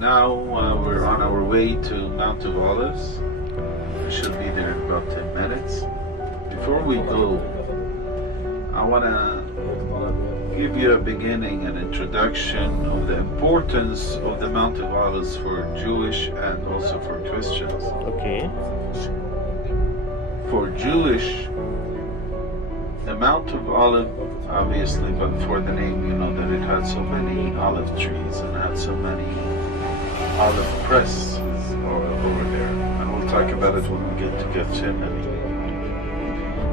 Now we're on our way to Mount of Olives. We should be there in about 10 minutes. Before we go, I want to give you a beginning, an introduction of the importance of the Mount of Olives for Jewish and also for Christians. Okay. For Jewish, the Mount of Olive, obviously, but for the name, you know that it had so many olive trees and had so many olive presses over there. And we'll talk about it when we get to Gethsemane.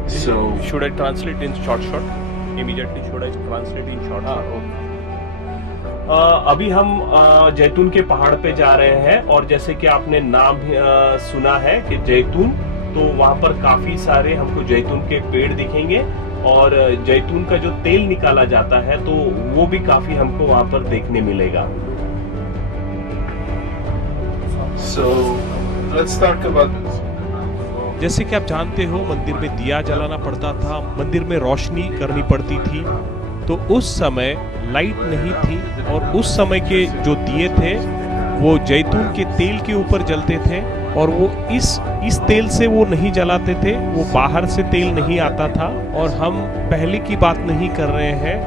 So, should I translate in short? Immediately, should I translate in short? okay. अभी हम जैतून के पहाड़ पे जा रहे हैं और जैसे कि आपने नाम सुना है कि जैतून, तो वहाँ पर काफी सारे हमको जैतून के पेड़ दिखेंगे और जैतून का जो तेल निकाला जाता है तो वो भी काफी हमको वहाँ पर देखने मिलेगा. So, let's talk about this. जैसे कि आप जानते हो, मंदिर में दिया जलाना पड़ता था, मंदिर में रोशनी करनी पड़ती थी. तो उस समय लाइट नहीं थी और उस समय के जो दिए थे वो जैतून के तेल के ऊपर जलते थे और वो इस तेल से वो नहीं जलाते थे, वो बाहर से तेल नहीं आता था. और हम पहले की बात नहीं कर रहे हैं,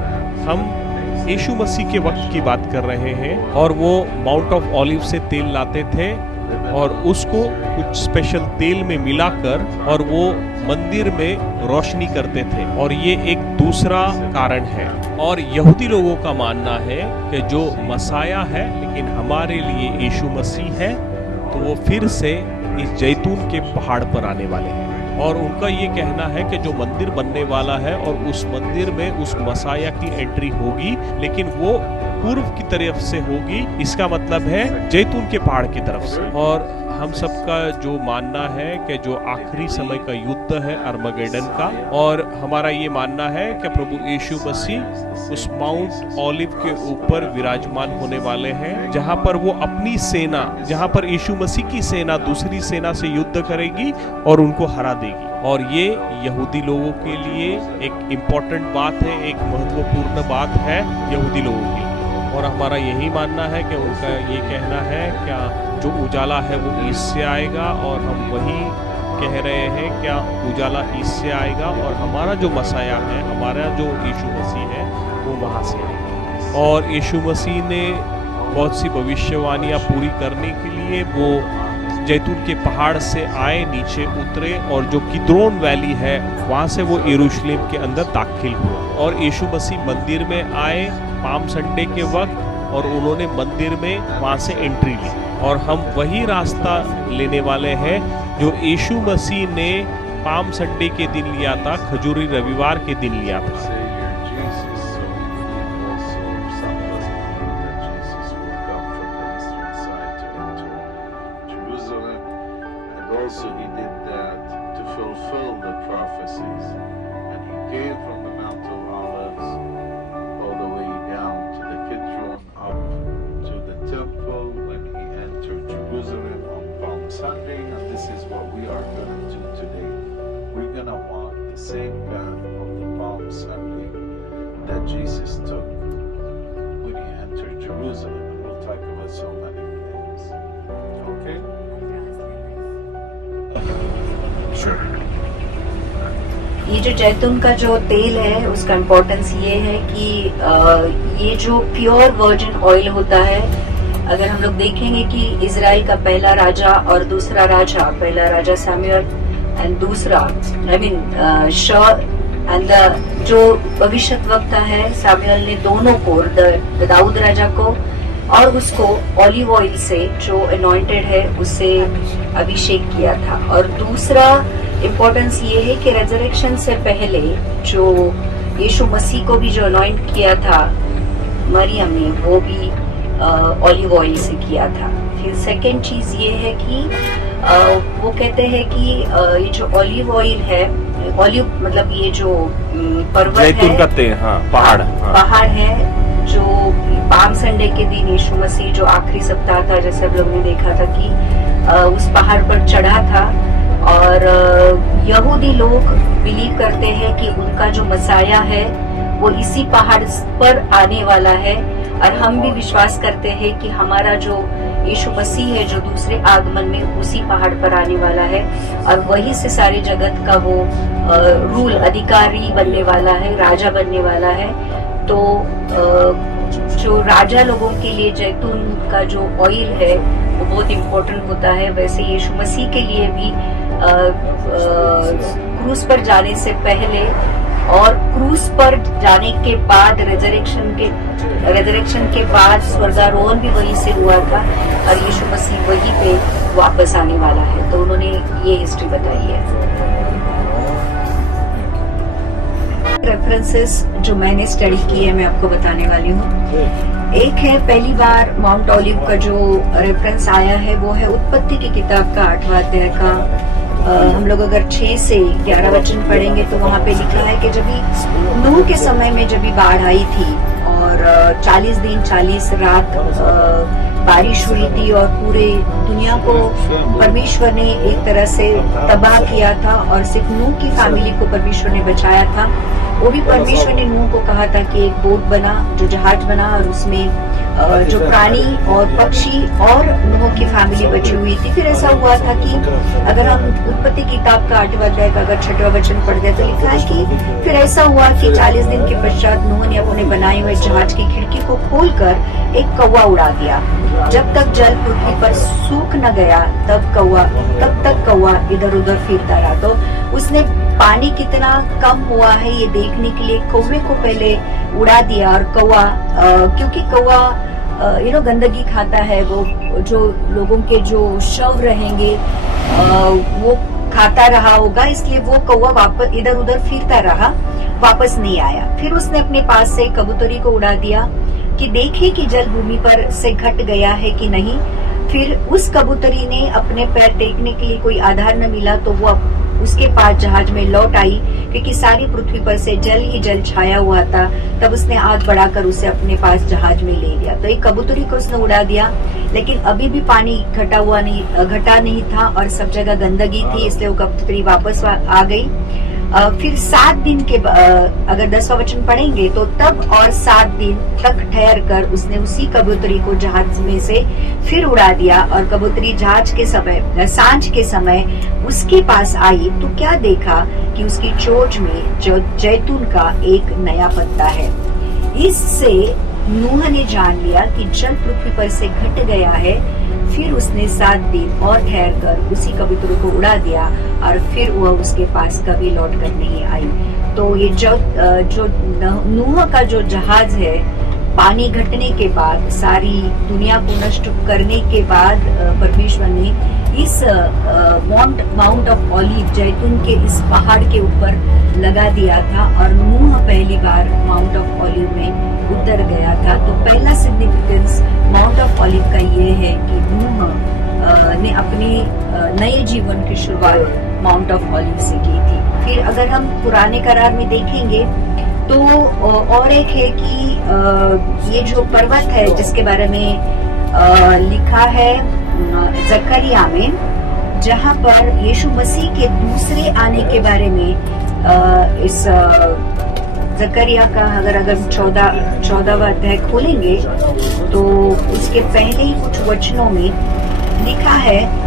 हम यीशु मसीह के वक्त की बात कर रहे हैं. और वो माउंट ऑफ ऑलिव से तेल लाते थे और उसको कुछ स्पेशल तेल में मिलाकर और वो मंदिर में रोशनी करते थे. और ये एक दूसरा कारण है. और यहूदी लोगों का मानना है कि जो मसाया है लेकिन हमारे लिए यीशु मसीह है, तो वो फिर से इस जैतून के पहाड़ पर आने वाले हैं. और उनका ये कहना है कि जो मंदिर बनने वाला है और उस मंदिर में उस मसाया की एंट्री होगी, लेकिन वो पूर्व की तरफ से होगी. इसका मतलब है जैतून के पहाड़ की तरफ से. और हम सबका जो मानना है कि जो आखिरी समय का युद्ध है अर्मगेडन का, और हमारा ये मानना है कि प्रभु यीशु मसीह उस माउंट ऑलिव के ऊपर विराजमान होने वाले हैं, जहां पर वो अपनी सेना, जहां पर यीशु मसीह की सेना दूसरी सेना से युद्ध करेगी और उनको हरा देगी. और ये यहूदी लोगों के लिए एक इम्पोर्टेंट बात है, एक महत्वपूर्ण बात है यहूदी लोगों के लिए. और हमारा यही मानना है कि उनका ये कहना है क्या जो उजाला है वो ईस्ट से आएगा, और हम वही कह रहे हैं क्या उजाला ईस्ट से आएगा और हमारा जो मसाया है, हमारा जो यीशु मसीह है वो वहाँ से आएगा. और यीशु मसीह ने बहुत सी भविष्यवाणियाँ पूरी करने के लिए वो जैतून के पहाड़ से आए, नीचे उतरे और जो किद्रोन वैली है वहाँ से वो यरूशलेम के अंदर दाखिल हुआ. और यीशु मसीह मंदिर में आए पाम संडे के वक्त और उन्होंने मंदिर में वहाँ से एंट्री ली. और हम वही रास्ता लेने वाले हैं जो यीशु मसीह ने पाम संडे के दिन लिया था, खजूरी रविवार के दिन लिया था. Also, he did that to fulfill the prophecies, and he came from the Mount of Olives all the way down to the Kidron, up to the temple when he entered Jerusalem on Palm Sunday. And this is what we are going to do today. We're going to walk the same path of the Palm Sunday that Jesus took when he entered Jerusalem, and we'll talk about so many things. Okay? ये जो जैतून का जो तेल है उसका importance ये है कि ये जो प्योर वर्जिन ऑयल होता है, अगर हम लोग देखेंगे कि इजराइल का पहला राजा और दूसरा राजा, पहला राजा सामुएल एंड दूसरा एंड जो भविष्यद्वक्ता है सामुएल ने दोनों को, दाऊद राजा को और उसको ऑलिव ऑयल से जो अनॉइंटेड है उससे अभिषेक किया था. और दूसरा इम्पोर्टेंस ये है कि रेजरेक्शन से पहले जो यीशु मसीह को भी जो अनॉइंट किया था मरियम ने, वो भी ऑलिव ऑयल से किया था. फिर सेकंड चीज ये है कि वो कहते हैं कि ये जो ऑलिव ऑयल है, ऑलिव मतलब ये जो पर्वत है, पहाड़ है जो पाम संडे के दिन यीशु मसीह जो आखिरी सप्ताह था, जैसे हम लोग ने देखा था कि उस पहाड़ पर चढ़ा था. और यहूदी लोग बिलीव करते हैं कि उनका जो मसाया है वो इसी पहाड़ पर आने वाला है और हम भी विश्वास करते हैं कि हमारा जो यीशु मसीह है जो दूसरे आगमन में उसी पहाड़ पर आने वाला है और वही से सारे जगत का वो रूल अधिकारी बनने वाला है, राजा बनने वाला है। तो जो राजा लोगों के लिए जैतून का जो ऑयल है वो बहुत इम्पोर्टेंट होता है, वैसे यीशु मसीह के लिए भी क्रूस पर जाने से पहले और क्रूस पर जाने के बाद रेजरेक्शन के बाद स्वर्गारोहण भी वहीं से हुआ था और यीशु मसीह वहीं पे वापस आने वाला है। तो उन्होंने ये हिस्ट्री बताई है। रेफरेंसेस जो मैंने स्टडी की है मैं आपको बताने वाली हूँ। एक है पहली बार माउंट ओलिव का जो रेफरेंस आया है वो है उत्पत्ति की किताब का 8वां अध्याय का। हम लोग अगर 6 से 11 वचन पढ़ेंगे तो वहाँ पे लिखा है कि जब नूह के समय में जब बाढ़ आई थी और 40 दिन 40 रात बारिश हुई थी और पूरे दुनिया को परमेश्वर ने एक तरह से तबाह किया था और सिर्फ नूह की फैमिली को परमेश्वर ने बचाया था। वो भी परमेश्वर ने नूह को कहा था कि एक बोट बना, जो जहाज बना और उसमें जो प्राणी और पक्षी और नूह की फैमिली बची हुई थी। फिर ऐसा हुआ था कि अगर हम उत्पत्ति किताब का 8वां अध्याय का अगर 6वां वचन पढ़ दे तो लिखा है कि फिर ऐसा हुआ कि 40 दिन के पश्चात नूह ने अपने बनाए हुए जहाज की खिड़की को खोलकर एक कौवा उड़ा दिया। जब तक जल पृथ्वी पर सूख न गया तब तक कौवा इधर उधर फिरता रहा। तो उसने पानी कितना कम हुआ है ये देखने के लिए कौवे को पहले उड़ा दिया और कौवा क्योंकि कौवा गंदगी खाता है, वो जो लोगों के जो शव रहेंगे वो खाता रहा होगा, इसलिए वो कौवा वापस इधर उधर फिरता रहा, वापस नहीं आया। फिर उसने अपने पास से कबूतरी को उड़ा दिया कि देखे कि जल भूमि पर से घट गया है कि नहीं। फिर उस कबूतरी ने अपने पैर टेकने के लिए कोई आधार न मिला तो वो उसके पास जहाज में लौट आई क्योंकि सारी पृथ्वी पर से जल ही जल छाया हुआ था। तब उसने हाथ बढ़ाकर उसे अपने पास जहाज में ले लिया। तो एक कबूतरी को उसने उड़ा दिया, लेकिन अभी भी पानी घटा नहीं था और सब जगह गंदगी थी, इसलिए वो कबूतरी वापस आ गई। फिर 7 दिन के अगर 10वां वचन पढ़ेंगे तो तब और 7 दिन तक ठहर कर उसने उसी कबूतरी को जहाज में से फिर उड़ा दिया और कबूतरी सांझ के समय उसके पास आई तो क्या देखा कि उसकी चोंच में जो जैतून का एक नया पत्ता है। इससे नूह ने जान लिया कि जल पृथ्वी पर से घट गया है। फिर उसने 7 दिन और ठहर कर उसी कबूतर को उड़ा दिया और फिर वह उसके पास कभी लौट कर नहीं आई। तो ये जो नूह का जो जहाज है पानी घटने के बाद सारी दुनिया को नष्ट करने के बाद परमेश्वर ने इस माउंट ऑफ ऑलिव जैतून के इस पहाड़ के ऊपर लगा दिया था और नूह पहली बार माउंट ऑफ ऑलिव में उतर गया था। तो पहला सिग्निफिकेंस माउंट ऑफ ऑलिव का ये है कि नूह ने अपने नए जीवन की शुरुआत माउंट ऑफ ऑलिव से की थी। फिर अगर हम पुराने करार में देखेंगे तो और एक है कि ये जो पर्वत है जिसके बारे में लिखा है जकरिया में, जहाँ पर यीशु मसीह के दूसरे आने के बारे में इस जकरिया का अगर 14वां अध्याय खोलेंगे तो उसके पहले ही कुछ वचनों में लिखा है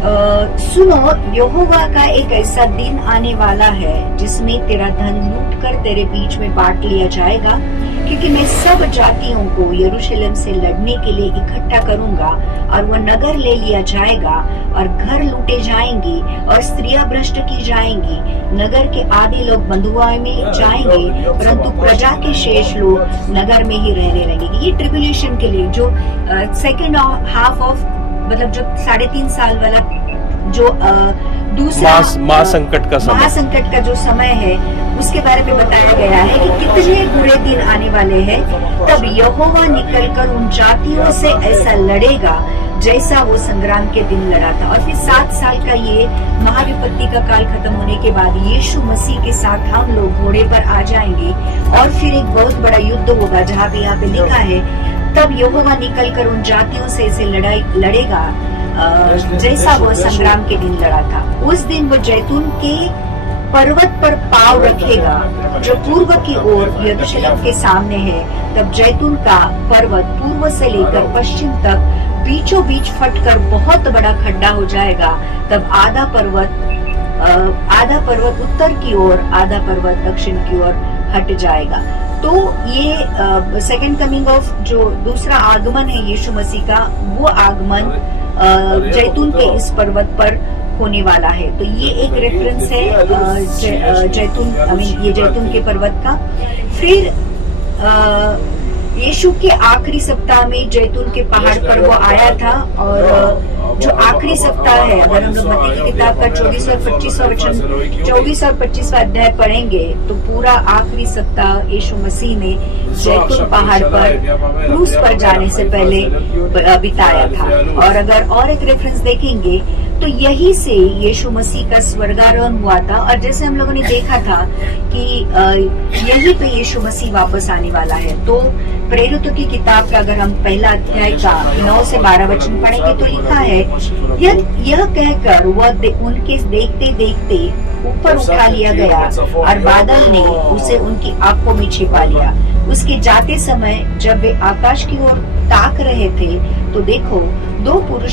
सुनो, यहोवा का एक ऐसा दिन आने वाला है जिसमें तेरा धन लूट कर तेरे बीच में बांट लिया जाएगा, क्योंकि मैं सब जातियों को यरूशलेम से लड़ने के लिए इकट्ठा करूंगा और वह नगर ले लिया जाएगा और घर लूटे जाएंगे और स्त्रियां भ्रष्ट की जाएंगी। नगर के आधे लोग बंधुआई में जाएंगे परंतु प्रजा के शेष लोग नगर में ही रहने लगेंगे। ये ट्रिब्यूलेशन के लिए जो सेकेंड हाफ ऑफ मतलब जो 3.5 साल वाला जो दूसरा महासंकट का जो समय है उसके बारे में बताया गया है कि कितने बुरे दिन आने वाले हैं। तब यहोवा निकलकर उन जातियों से ऐसा लड़ेगा जैसा वो संग्राम के दिन लड़ा था। और फिर 7 साल का ये महाविपत्ति का काल खत्म होने के बाद यीशु मसीह के साथ हम लोग घोड़े पर आ जाएंगे और फिर एक बहुत बड़ा युद्ध होगा, जहाँ पे यहाँ पे लिखा है तब यहोवा निकलकर उन जातियों से ऐसे लड़ेगा जैसा वो संग्राम के दिन लड़ा था। उस दिन वो जैतून के पर्वत पर पांव रखेगा जो पूर्व की ओर यरूशलेम के सामने है, तब जैतून का पर्वत पूर्व से लेकर पश्चिम तक बीचों बीच फटकर बहुत बड़ा खड्डा हो जाएगा। तब आधा पर्वत उत्तर की ओर, आधा पर्वत दक्षिण की ओर हट जाएगा। तो ये सेकंड कमिंग ऑफ जो दूसरा आगमन है यीशु मसीह का, वो आगमन जैतून के इस पर्वत पर होने वाला है। तो ये एक रेफरेंस है जैतून, ये जैतून के पर्वत का। फिर यीशु के आखिरी सप्ताह में जैतून के पहाड़ पर वो आया था, और जो आखिरी सप्ताह है, अगर हम लोग मत्ती की किताब का 24 और 25वां अध्याय पढ़ेंगे तो पूरा आखिरी सप्ताह यीशु मसीह ने जैतून पहाड़ पर क्रूस पर जाने से पहले बिताया था। और अगर और एक रेफरेंस देखेंगे तो यही से यीशु मसीह का स्वर्गारोहण हुआ था, और जैसे हम लोगों ने देखा था कि यहीं पे यीशु मसीह वापस आने वाला है। तो प्रेरितों की किताब का अगर हम पहला अध्याय का 9 से 12 वचन पढ़ेंगे तो लिखा है, यह कहकर वह उनके देखते देखते ऊपर उठा लिया गया और बादल ने उसे उनकी आंखों में छिपा लिया। उसके जाते समय जब वे आकाश की ओर ताक रहे थे तो देखो, 2 पुरुष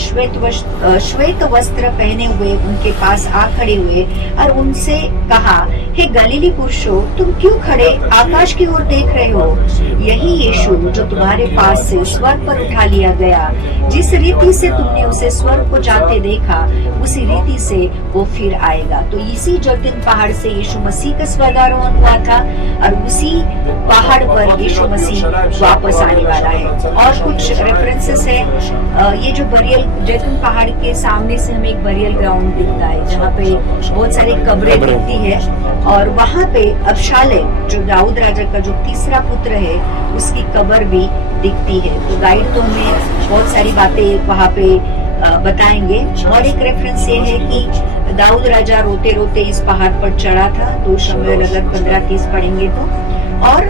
श्वेत वस्त्र पहने हुए उनके पास आ खड़े हुए और उनसे कहा, हे गलीली पुरुषों, तुम क्यों खड़े आकाश की ओर देख रहे हो? यही यीशु जो तुम्हारे पास से स्वर्ग पर उठा लिया गया, जिस रीति से तुमने उसे स्वर्ग को जाते देखा, उसी रीति से वो फिर आएगा। तो इसी जैतून पहाड़ से यीशु मसीह का स्वर्गारोहण हुआ था, और उसी पहाड़ पर यीशु मसीह वापस आने वाला है। और कुछ रेफरेंसेस है, ये जो बरियल, जैतून पहाड़ के सामने से हमें एक बरियल ग्राउंड दिखता है जहाँ पे बहुत सारी कब्रें दिखती है, और वहाँ पे अबशालोम जो दाऊद राजा का जो तीसरा पुत्र है उसकी कब्र भी दिखती है। तो गाइड तो हमें बहुत सारी बातें वहाँ पे बताएंगे। और एक रेफरेंस ये है कि दाऊद राजा रोते रोते इस पहाड़ पर चढ़ा था, तो शमूएल अगर 15:30 पढ़ेंगे तो, और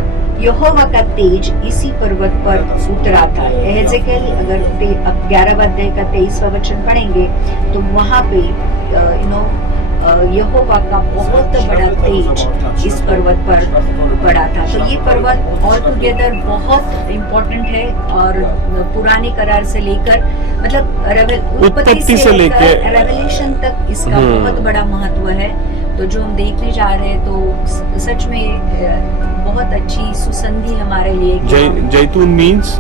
यहोवा का तेज इसी पर्वत पर उतरा था। एहेजेकेल अगर 11वां अध्याय का 23वां वचन पढ़ेंगे तो वहाँ पे यहोवा का बहुत बड़ा तेज इस पर्वत पर पड़ा था। तो ये पर्वत ऑल टुगेदर बहुत इम्पोर्टेंट है, और पुराने करार से लेकर मतलब उत्पत्ति से लेकर रेवलेशन तक इसका बहुत बड़ा महत्व है। तो जो हम देखने जा रहे हैं तो सच में बहुत अच्छी सुसंधि हमारे लिए। जैतून मीन्स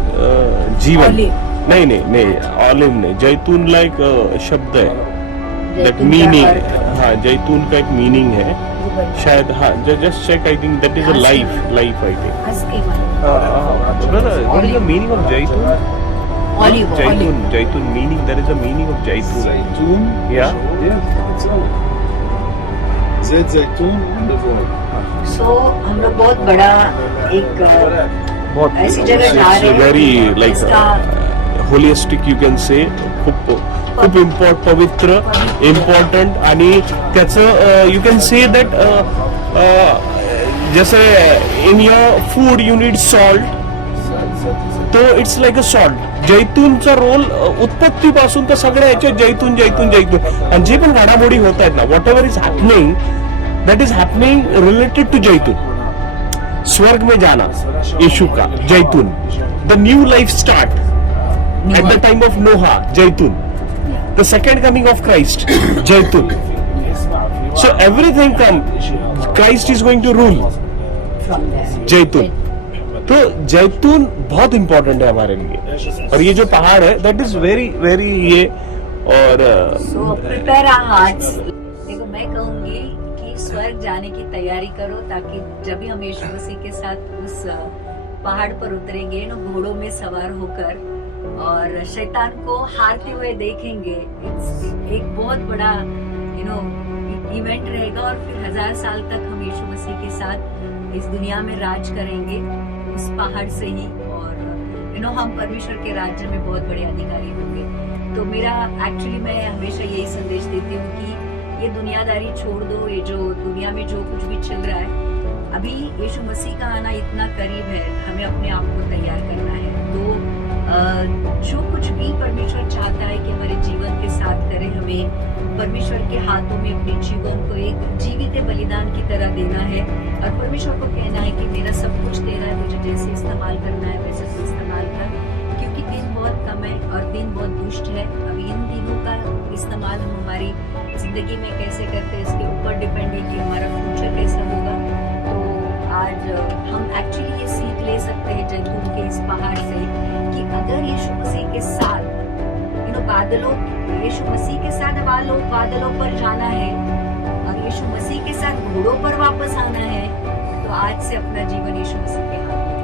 जीवन, नहीं ऑलिव नहीं, जैतून लाइक शब्द है, दैट मीनिंग, हाँ जैतून का एक मीनिंग है शायद, हाँ just check, I think that is a life I think. Brother, what is the meaning of जैतून? ऑलिव, जैतून meaning, there is a meaning of जैतून, या जैतून। सो हम लोग बहुत बड़ा एक ऐसी जगह जा रहे हैं, very like holistic you can say, खूप पवित्र, इम्पॉर्टंट, आणि त्याचं यू कैन से दॅट जैसे in your food you need salt, तो इट्स लाइक अ सॉल्ट। जैतूनचा रोल उत्पत्तीपासून तर सगळ्या याच्यात जैतून, आणि जे पण घडामोडी होत आहेत ना, whatever is happening, that is happening related to जैतून। स्वर्ग में जाना यीशु का, जैतून। The new life start at the time of Noah, जैतून। The second coming of Christ, जैतून। So everything come, Christ is going to rule, जैतून। तो जैतून बहुत इंपॉर्टेंट है हमारे लिए, और ये जो पहाड़ है दैट इज वेरी वेरी ये, और प्रिपेयर आवर हार्ट्स। देखो, मैं कहूंगी स्वर्ग जाने की तैयारी करो, ताकि जब भी हम यीशु मसीह के साथ उस पहाड़ पर उतरेंगे ना, घोड़ों में सवार होकर, और शैतान को हारते हुए देखेंगे। एक बहुत बड़ा इवेंट रहेगा, और फिर 1000 साल तक हम यीशु मसीह के साथ इस दुनिया में राज करेंगे उस पहाड़ से ही, और हम परमेश्वर के राज्य में बहुत बड़े अधिकारी होंगे। तो मेरा एक्चुअली मैं हमेशा यही संदेश देती हूँ कि ये दुनियादारी छोड़ दो, ये जो दुनिया में जो कुछ भी चल रहा है, अभी यीशु मसीह का आना इतना करीब है, हमें अपने आप को तैयार करना है। तो जो कुछ भी परमेश्वर चाहता है कि हमारे जीवन के साथ करे, हमें परमेश्वर के हाथों में अपने जीवन को एक जीवित बलिदान की तरह देना है और परमेश्वर को कहना है कि मेरा सब कुछ तेरा है, मुझे जैसे इस्तेमाल करना है वैसे तू इस्तेमाल कर, क्योंकि दिन बहुत कम है और दिन बहुत दुष्ट है। अब इन दिनों का इस्तेमाल हम हमारी जिंदगी में कैसे करते हैं इसके ऊपर डिपेंड है कि हमारा फ्यूचर कैसा होगा। तो आज हम एक्चुअली ये सीख ले सकते हैं जैतून के इस पहाड़ से कि अगर यीशु मसीह के साथ यीशु मसीह के साथ बादलों पर जाना है और यीशु मसीह के साथ घोड़ों पर वापस आना है, तो आज से अपना जीवन यीशु मसीह के हाथ में